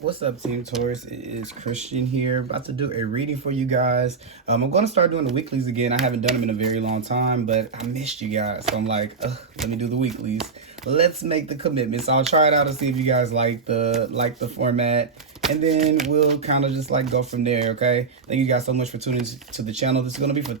What's up, Team Taurus? It is Christian here, about to do a reading for you guys. I'm going to start doing the weeklies again. I haven't done them in a very long time, but I missed you guys. So I'm like, let me do the weeklies. Let's make the commitment. So I'll try it out and see if you guys like the format. And then we'll kind of just like go from there, okay? Thank you guys so much for tuning to the channel. This is going to be for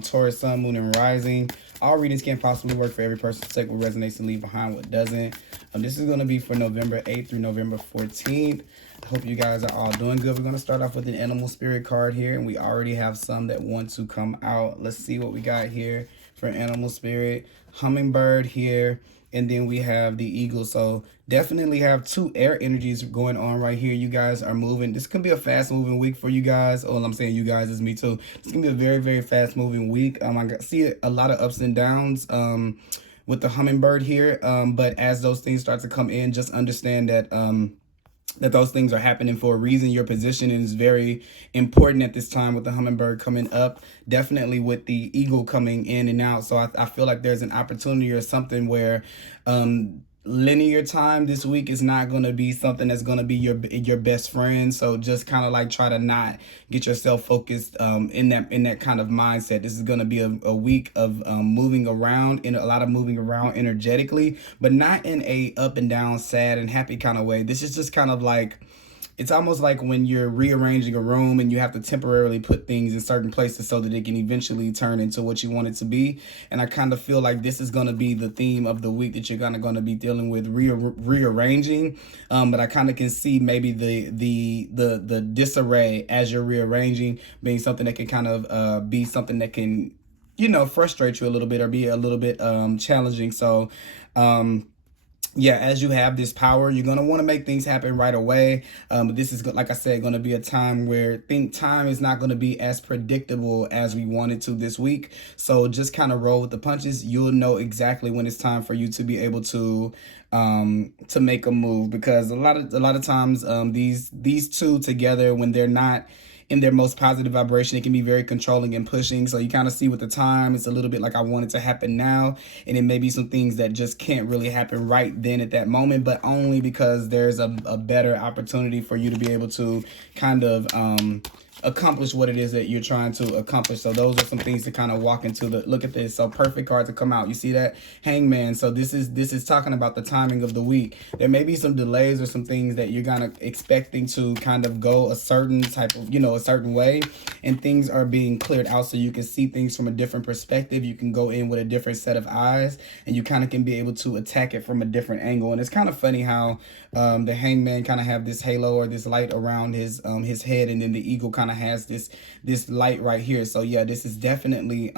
Taurus, Sun, Moon, and Rising. All readings can't possibly work for every person. So take what resonates and leave behind what doesn't. This is going to be for November 8th through November 14th. I hope you guys are all doing good. We're going to start off with an animal spirit card here, and we already have some that want to come out. Let's see what we got here for animal spirit. Hummingbird here, and then we have the eagle. So definitely have two air energies going on right here. You guys are moving. This could be a fast moving week for you guys. Oh, I'm saying you guys is me too. It's gonna be a very, very fast moving week. I see a lot of ups and downs with the hummingbird here. But as those things start to come in, just understand that that those things are happening for a reason. Your position is very important at this time with the hummingbird coming up, definitely with the eagle coming in and out. So I feel like there's an opportunity or something where linear time this week is not going to be something that's going to be your best friend. So just kind of like try to not get yourself focused in that kind of mindset. This is going to be a week of moving around, in a lot of moving around energetically, but not in a up and down, sad and happy kind of way. This is just kind of like, it's almost like when you're rearranging a room and you have to temporarily put things in certain places so that it can eventually turn into what you want it to be. And I kind of feel like this is going to be the theme of the week that you're going to be dealing with, rearranging. But I kind of can see maybe the disarray as you're rearranging being something that can kind of be something that can, you know, frustrate you a little bit or be a little bit challenging. So yeah, as you have this power, you're going to want to make things happen right away. But this is, like I said, going to be a time where time is not going to be as predictable as we wanted to this week. So just kind of roll with the punches. You'll know exactly when it's time for you to be able to make a move, because a lot of times these two together, when they're not in their most positive vibration, it can be very controlling and pushing. So you kind of see with the time, it's a little bit like I want it to happen now. And it may be some things that just can't really happen right then at that moment, but only because there's a better opportunity for you to be able to kind of accomplish what it is that you're trying to accomplish. So those are some things to kind of walk into. Look at this. So perfect card to come out. You see that? Hangman. So this is talking about the timing of the week. There may be some delays or some things that you're kind of expecting to kind of go a certain type of, a certain way, and things are being cleared out so you can see things from a different perspective. You can go in with a different set of eyes, and you kind of can be able to attack it from a different angle. And it's kind of funny how the Hangman kind of have this halo or this light around his head, and then the eagle kind of has this light right here. So yeah, this is definitely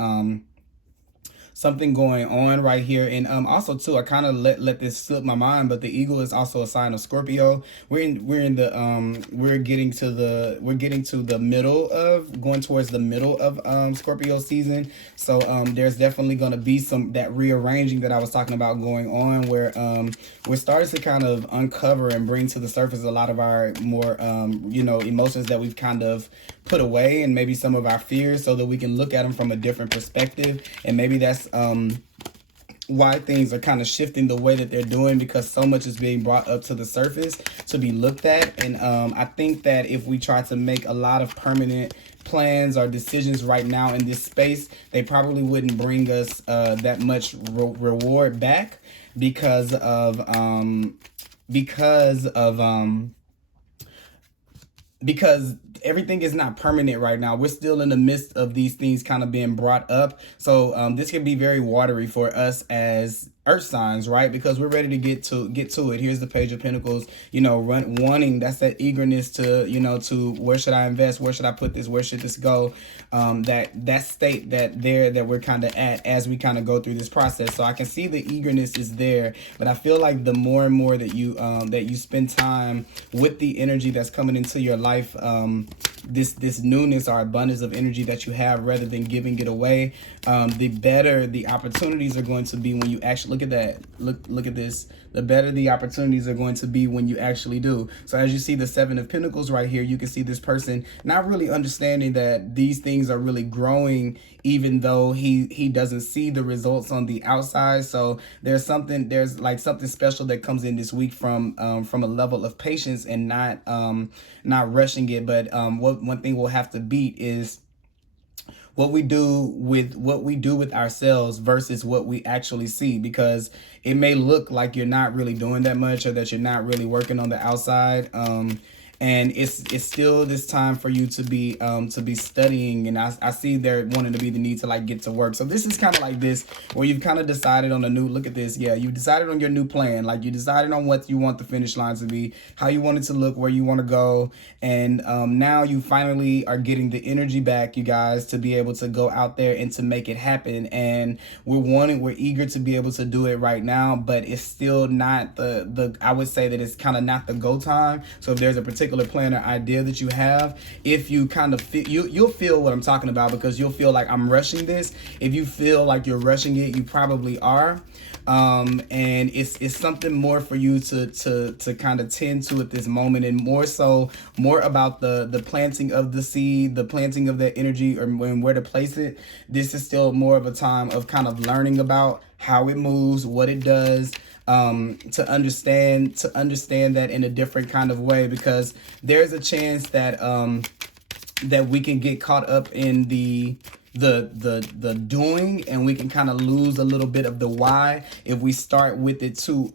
something going on right here. And also too, I kind of let this slip my mind, but the eagle is also a sign of Scorpio. We're getting to the middle of, going towards the middle of Scorpio season. So there's definitely going to be that rearranging that I was talking about going on, where we're starting to kind of uncover and bring to the surface a lot of our more emotions that we've kind of put away, and maybe some of our fears, so that we can look at them from a different perspective. And maybe that's why things are kind of shifting the way that they're doing, because so much is being brought up to the surface to be looked at. And I think that if we try to make a lot of permanent plans or decisions right now in this space, they probably wouldn't bring us that much reward back, because everything is not permanent right now. We're still in the midst of these things kind of being brought up. So this can be very watery for us as earth signs, right? Because we're ready to get to it. Here's the Page of Pentacles, wanting, that's that eagerness to, to where should I invest? Where should I put this? Where should this go? That state that we're kind of at as we kind of go through this process. So I can see the eagerness is there, but I feel like the more and more that you spend time with the energy that's coming into your life, this newness or abundance of energy that you have, rather than giving it away, the better the opportunities are going to be when you actually look at that. Look at this. The better the opportunities are going to be when you actually do. So as you see the Seven of Pentacles right here, you can see this person not really understanding that these things are really growing, even though he doesn't see the results on the outside. So there's like something special that comes in this week from a level of patience and not rushing it. But one thing we'll have to beat is what we do with ourselves versus what we actually see, because it may look like you're not really doing that much, or that you're not really working on the outside. And it's still this time for you to be studying, and I see there wanting to be the need to like get to work. So this is kind of like this, where you've kind of decided on a new, look at this, yeah, you decided on your new plan, like you decided on what you want the finish line to be, how you want it to look, where you want to go, and now you finally are getting the energy back, you guys, to be able to go out there and to make it happen. And we're eager to be able to do it right now, but it's still not the I would say that it's kind of not the go time. So if there's a particular plan or idea that you have, if you kind of feel, you'll feel what I'm talking about, because you'll feel like I'm rushing this. If you feel like you're rushing it, you probably are. And it's something more for you to kind of tend to at this moment, and more about the planting of the seed, the planting of that energy, or where to place it. This is still more of a time of kind of learning about how it moves, what it does, to understand that in a different kind of way, because there's a chance that that we can get caught up in the doing, and we can kind of lose a little bit of the why if we start with it too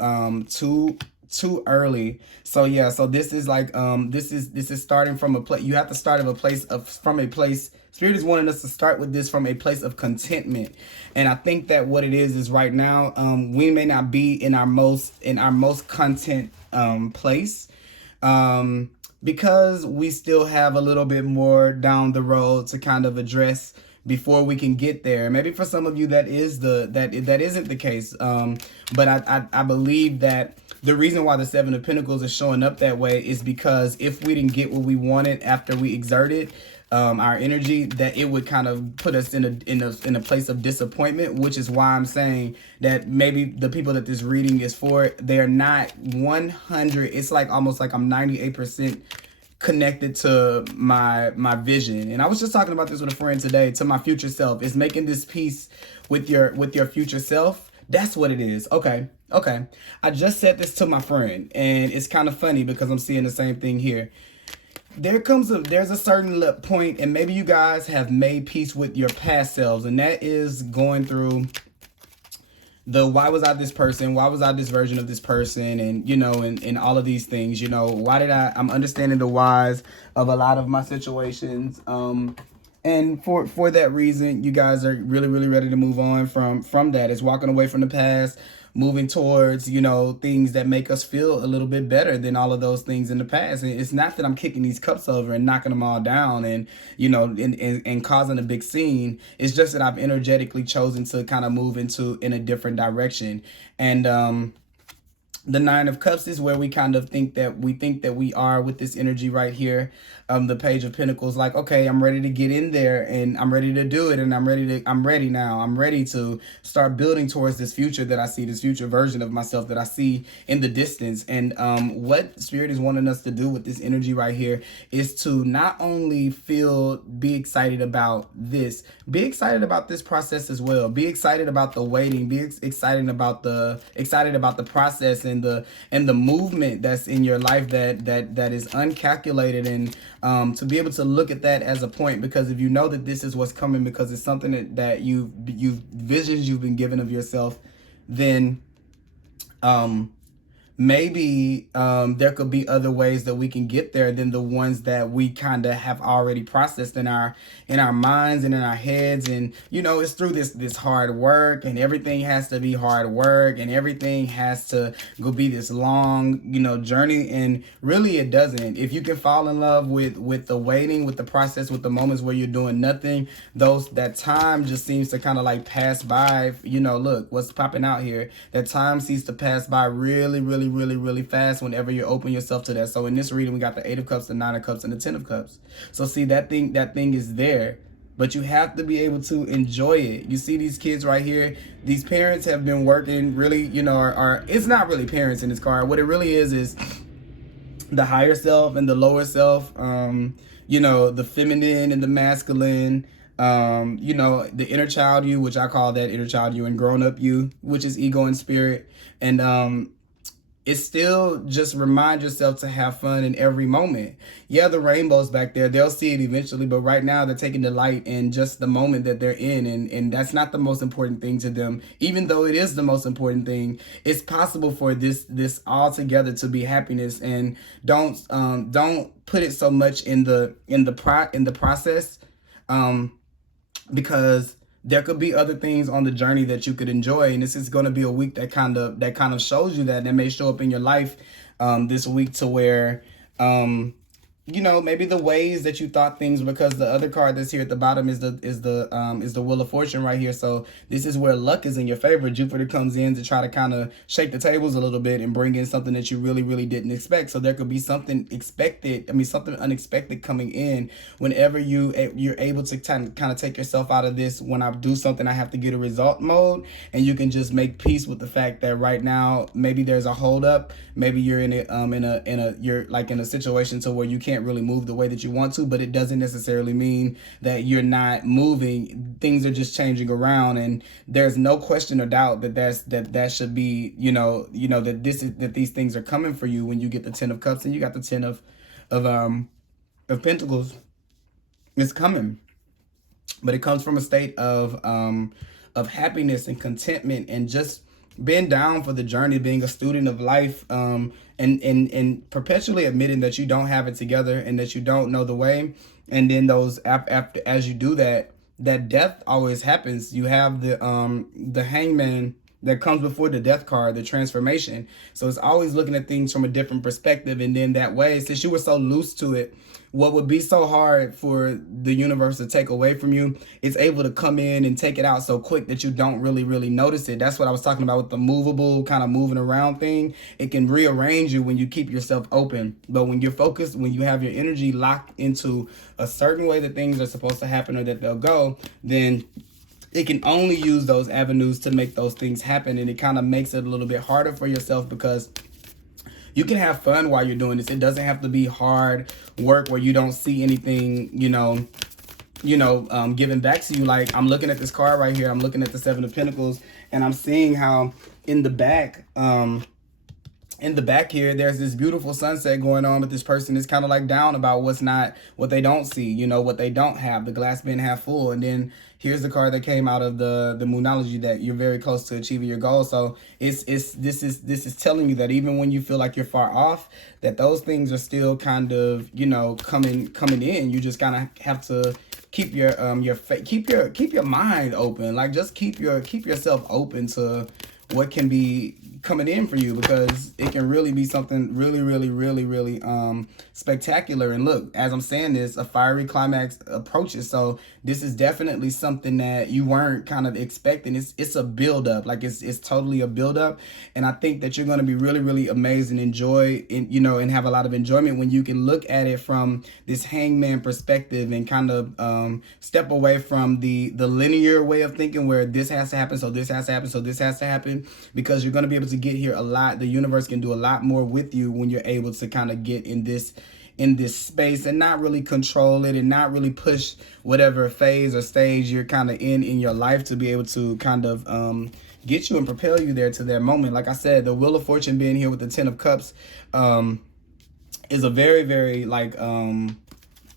early. So yeah, so this is like this is starting from a place. You have to start from a place. Spirit is wanting us to start with this from a place of contentment. And I think that what it is right now, we may not be in our most content place, because we still have a little bit more down the road to kind of address before we can get there. Maybe for some of you that isn't the case. But I believe that the reason why the Seven of Pentacles is showing up that way is because if we didn't get what we wanted after we exerted our energy, that it would kind of put us in a place of disappointment, which is why I'm saying that maybe the people that this reading is for, they're not 100. It's like almost like I'm 98% connected to my vision. And I was just talking about this with a friend today, to my future self. It's making this peace with your future self. That's what it is. Okay. I just said this to my friend, and it's kind of funny because I'm seeing the same thing here. There's a certain point, and maybe you guys have made peace with your past selves, and that is going through why was I this person? Why was I this version of this person? And, and all of these things, I'm understanding the whys of a lot of my situations. And for that reason, you guys are really, really ready to move on from that. It's walking away from the past, moving towards, things that make us feel a little bit better than all of those things in the past. And it's not that I'm kicking these cups over and knocking them all down and, and causing a big scene. It's just that I've energetically chosen to kind of move in a different direction. And, the Nine of Cups is where we kind of think that we are with this energy right here. The Page of Pentacles, like, okay, I'm ready to get in there, and I'm ready to do it, and I'm ready now. I'm ready to start building towards this future that I see, this future version of myself that I see in the distance. And what Spirit is wanting us to do with this energy right here is to not only be excited about this, be excited about this process as well. Be excited about the waiting. Be excited about the process and the movement that's in your life that is uncalculated, and to be able to look at that as a point, because if you know that this is what's coming, because it's something that you've visions you've been given of yourself, then maybe there could be other ways that we can get there than the ones that we kind of have already processed in our minds and in our heads. And it's through this hard work, and everything has to be hard work, and everything has to go be this long journey. And really it doesn't. If you can fall in love with the waiting, with the process, with the moments where you're doing nothing, that time just seems to kind of like pass by. Look what's popping out here. That time seems to pass by really, really, really, really, really fast whenever you open yourself to that. So in this reading, we got the 8 of Cups, the 9 of Cups, and the 10 of Cups. So see, that thing is there, but you have to be able to enjoy it. You see these kids right here, these parents have been working really, you know, it's not really parents in this card. What it really is the higher self and the lower self, you know, the feminine and the masculine, you know, the inner child you, which I call that inner child you, and grown up you, which is ego and spirit. And it's still just remind yourself to have fun in every moment. Yeah, the rainbow's back there. They'll see it eventually, but right now they're taking delight in just the moment that they're in. And that's not the most important thing to them. Even though it is the most important thing, it's possible for this all together to be happiness. And don't put it so much in the process, because there could be other things on the journey that you could enjoy, and this is going to be a week that kind of shows you that may show up in your life this week, to where you know, maybe the ways that you thought things, because the other card that's here at the bottom is the Wheel of Fortune right here. So this is where luck is in your favor. Jupiter comes in to try to kind of shake the tables a little bit and bring in something that you really, really didn't expect. So there could be something something unexpected coming in whenever you're able to kind of take yourself out of this, when I do something I have to get a result mode, and you can just make peace with the fact that right now maybe there's a hold up, maybe you're in a situation to where you can't really move the way that you want to, but it doesn't necessarily mean that you're not moving. Things are just changing around, and there's no question or doubt that should be, you know that these things are coming for you when you get the 10 of Cups and you got the 10 of Pentacles. It's coming, but it comes from a state of happiness and contentment, and just being down for the journey, being a student of life, and perpetually admitting that you don't have it together and that you don't know the way. And then after as you do that death always happens. You have the Hangman that comes before the death card, the transformation. So it's always looking at things from a different perspective. And then that way, since you were so loose to it, what would be so hard for the universe to take away from you, it's able to come in and take it out so quick that you don't really, really notice it. That's what I was talking about with the movable, kind of moving around thing. It can rearrange you when you keep yourself open. But when you're focused, when you have your energy locked into a certain way that things are supposed to happen or that they'll go, then it can only use those avenues to make those things happen. And it kind of makes it a little bit harder for yourself, because you can have fun while you're doing this. It doesn't have to be hard work where you don't see anything, given back to you. Like, I'm looking at this card right here. I'm looking at the 7 of Pentacles, and I'm seeing how in the back here, there's this beautiful sunset going on, but this person is kind of like down about what they don't see, what they don't have, the glass being half full. And then here's the card that came out of the Moonology, that you're very close to achieving your goal. So this is telling you that even when you feel like you're far off, that those things are still kind of, coming in. You just kind of have to keep your mind open. Like, just keep yourself open to what can be coming in for you, because it can really be something really, really, really, really spectacular. And look, as I'm saying this, a fiery climax approaches. So this is definitely something that you weren't kind of expecting. It's a build-up. Like, it's totally a build-up. And I think that you're going to be really, really amazed and enjoy, and have a lot of enjoyment when you can look at it from this hangman perspective, and kind of step away from the linear way of thinking, where this has to happen, so this has to happen, so this has to happen, because you're going to be able to get here a lot. The universe can do a lot more with you when you're able to kind of get in this space and not really control it, and not really push whatever phase or stage you're kind of in your life to be able to kind of get you and propel you there to that moment. Like I said, the Wheel of Fortune being here with the 10 of Cups is a very, very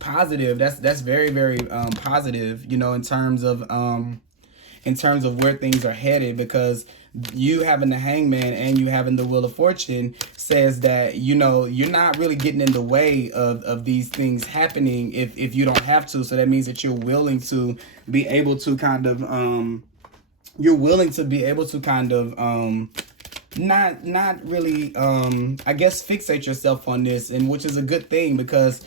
positive. That's very, very positive, in terms of where things are headed, because you having the Hangman and you having the Wheel of Fortune says that, you're not really getting in the way of these things happening if you don't have to. So that means that you're willing to be able to kind of, not really, I guess, fixate yourself on this, and which is a good thing, because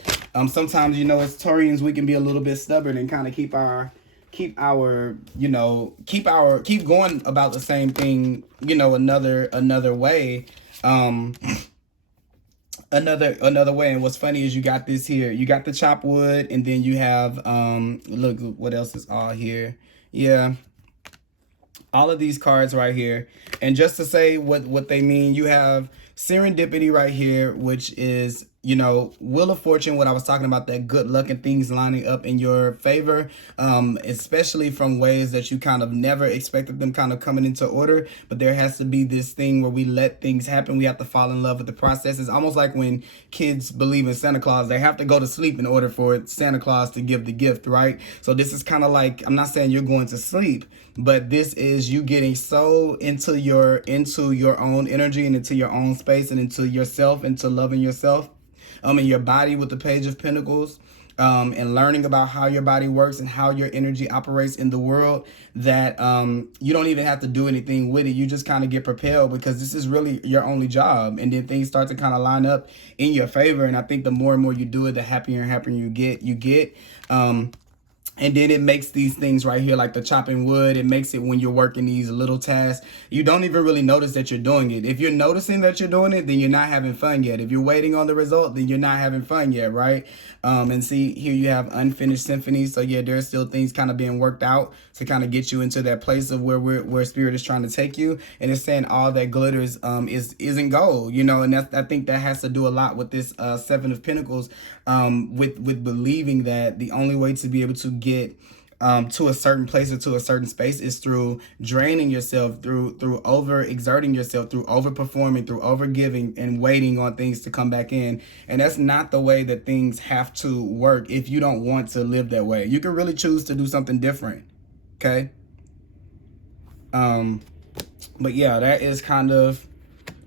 sometimes, as Taurians, we can be a little bit stubborn and kind of keep going about the same thing, another way. Another way. And what's funny is you got this here. You got the chop wood, and then you have look what else is all here. Yeah, all of these cards right here. And just to say what they mean, you have serendipity right here, which is, you know, wheel of fortune, what I was talking about, that good luck and things lining up in your favor, especially from ways that you kind of never expected them kind of coming into order. But there has to be this thing where we let things happen. We have to fall in love with the process. It's almost like when kids believe in Santa Claus, they have to go to sleep in order for Santa Claus to give the gift, right? So this is kind of like, I'm not saying you're going to sleep, but this is you getting so into your own energy and into your own space and into yourself, into loving yourself, and your body with the Page of Pentacles, and learning about how your body works and how your energy operates in the world, that you don't even have to do anything with it. You just kind of get propelled, because this is really your only job. And then things start to kind of line up in your favor. And I think the more and more you do it, the happier and happier you get. And then it makes these things right here, like the chopping wood, it makes it when you're working these little tasks, you don't even really notice that you're doing it. If you're noticing that you're doing it, then you're not having fun yet. If you're waiting on the result, then you're not having fun yet, right? And see, here you have unfinished symphonies. So yeah, there's still things kind of being worked out to kind of get you into that place of where spirit is trying to take you. And it's saying all that glitters isn't gold, you know, and I think that has to do a lot with this Seven of Pentacles, with believing that the only way to be able to get to a certain place or to a certain space is through draining yourself, through overexerting yourself, through overperforming, through overgiving, and waiting on things to come back in. And that's not the way that things have to work if you don't want to live that way. You can really choose to do something different, okay? But yeah, that's kind of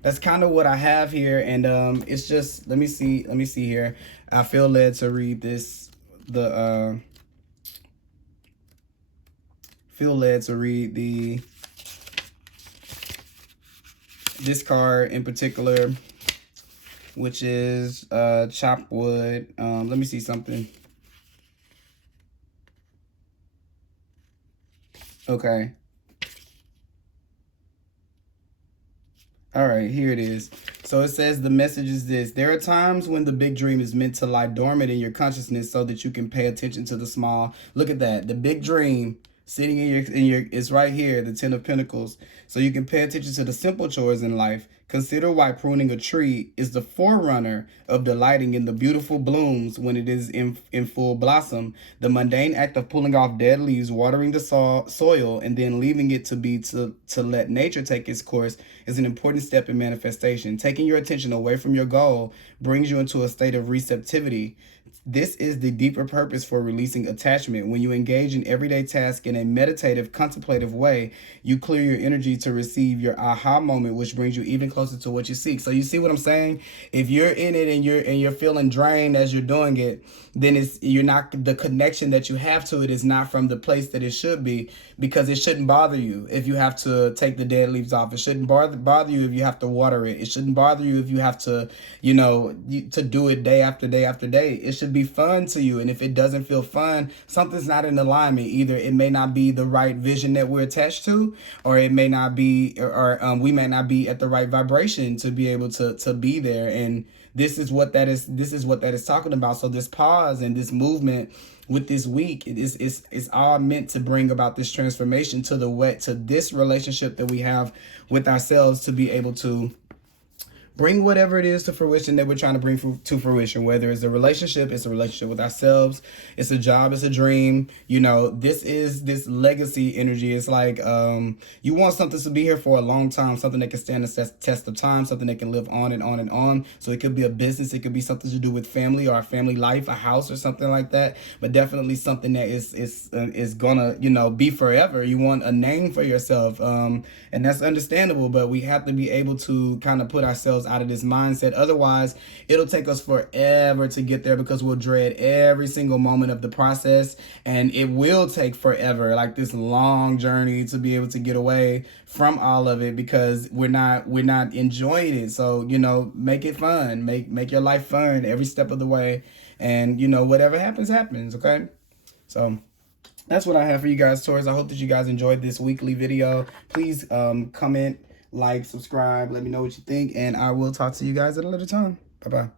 what I have here. And it's just, let me see here. I feel led to read this, this card in particular, which is chop wood. Let me see something. Okay. All right, here it is. So it says the message is this: there are times when the big dream is meant to lie dormant in your consciousness so that you can pay attention to the small. Look at that. The big dream sitting in your it's right here, the Ten of Pentacles. So you can pay attention to the simple chores in life. Consider why pruning a tree is the forerunner of delighting in the beautiful blooms when it is in full blossom. The mundane act of pulling off dead leaves, watering the soil, and then leaving it to let nature take its course is an important step in manifestation. Taking your attention away from your goal brings you into a state of receptivity. This is the deeper purpose for releasing attachment. When you engage in everyday tasks in a meditative, contemplative way, you clear your energy to receive your aha moment, which brings you even closer to what you seek. So you see what I'm saying? If you're in it and you're feeling drained as you're doing it, then the connection that you have to it is not from the place that it should be, because it shouldn't bother you if you have to take the dead leaves off. It shouldn't bother you if you have to water it. It shouldn't bother you if you have to, to do it day after day after day. It should be fun to you. And if it doesn't feel fun, something's not in alignment. Either it may not be the right vision that we're attached to, or it may not be, or we may not be at the right vibration to be able to be there. And this is what that is talking about. So this pause and this movement with this week, it's all meant to bring about this transformation to this relationship that we have with ourselves, to be able to bring whatever it is to fruition that we're trying to bring to fruition. Whether it's a relationship with ourselves, it's a job, it's a dream. This is this legacy energy. It's like you want something to be here for a long time, something that can stand the test of time, something that can live on and on and on. So it could be a business, it could be something to do with family or a family life, a house or something like that. But definitely something that is gonna be forever. You want a name for yourself, and that's understandable. But we have to be able to kind of put ourselves out of this mindset. Otherwise, it'll take us forever to get there, because we'll dread every single moment of the process, and it will take forever, like this long journey, to be able to get away from all of it, because we're not enjoying it. So make it fun, make your life fun every step of the way, and whatever happens. Okay, so that's what I have for you guys, Taurus. I hope that you guys enjoyed this weekly video. Please comment like, subscribe, let me know what you think, and I will talk to you guys at a later time. Bye-bye.